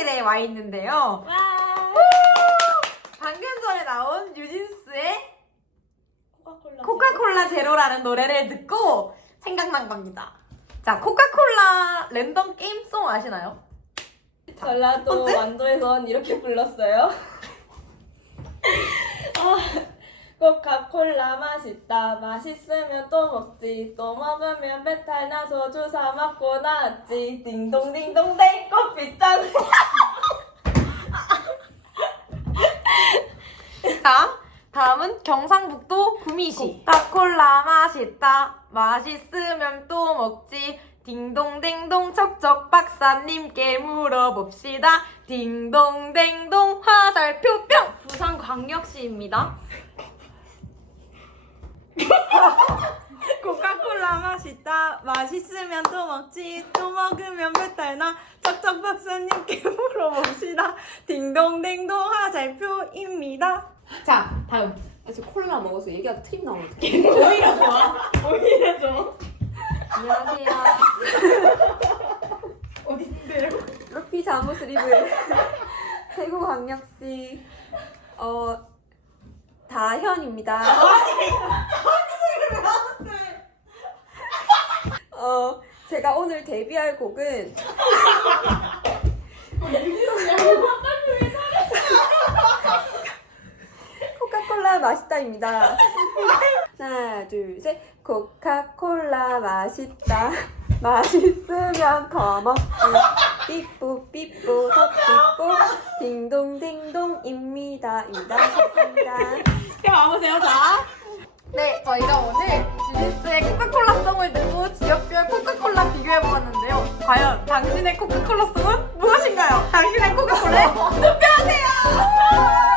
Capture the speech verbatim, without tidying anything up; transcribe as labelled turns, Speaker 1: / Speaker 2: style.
Speaker 1: 내에 와 있는데요.
Speaker 2: 와.
Speaker 1: 방금 전에 나온 뉴진스의
Speaker 2: 코카콜라.
Speaker 1: 코카콜라 제로라는 노래를 듣고 생각난 겁니다. 자, 코카콜라 랜덤 게임송 아시나요?
Speaker 2: 전라도
Speaker 1: 어때?
Speaker 2: 완도에선 이렇게 불렀어요. 아, 코카콜라 맛있다. 맛있으면 또 먹지. 또 먹으면 배탈 나서 주사 맞고 나왔지. 딩동딩동댕 커피잔.
Speaker 1: 자, 다음은 경상북도 구미시. 코카콜라 맛있다. 맛있으면 또 먹지. 딩동댕동 척척 박사님께 물어봅시다. 딩동댕동 화살표 뿅! 부산광역시입니다.
Speaker 3: 코카콜라 맛있다. 맛있으면 또 먹지. 또 먹으면 배탈나. 척척 박사님께 물어봅시다. 딩동댕동 화살표입니다.
Speaker 1: 자, 다음.
Speaker 4: 지금 콜라 먹어서 얘기하다 트림 나오면 어떡해.
Speaker 1: 오히려 좋아.
Speaker 2: 오히려 좋아.
Speaker 4: 안녕하세요.
Speaker 2: 어딘데요?
Speaker 4: 루피 잠옷을 입을 대구광역시 어 다현입니다. 어 제가 오늘 데뷔할 곡은 코카콜라 맛있다입니다. 하나 둘 셋. 코카콜라 맛있다. 맛있으면 더 먹지. 삐뿌 삐뿌 더 삐뿌 딩동댕동입니다. 입니다. 감사합니다.
Speaker 1: 그럼 와보세요, 자. 네, 저희가 오늘 뉴진스의 코카콜라 송을 듣고 지역별 코카콜라 비교해보았는데요. 과연 당신의 코카콜라 송은 무엇인가요? 당신의 코카콜라에 투표하세요!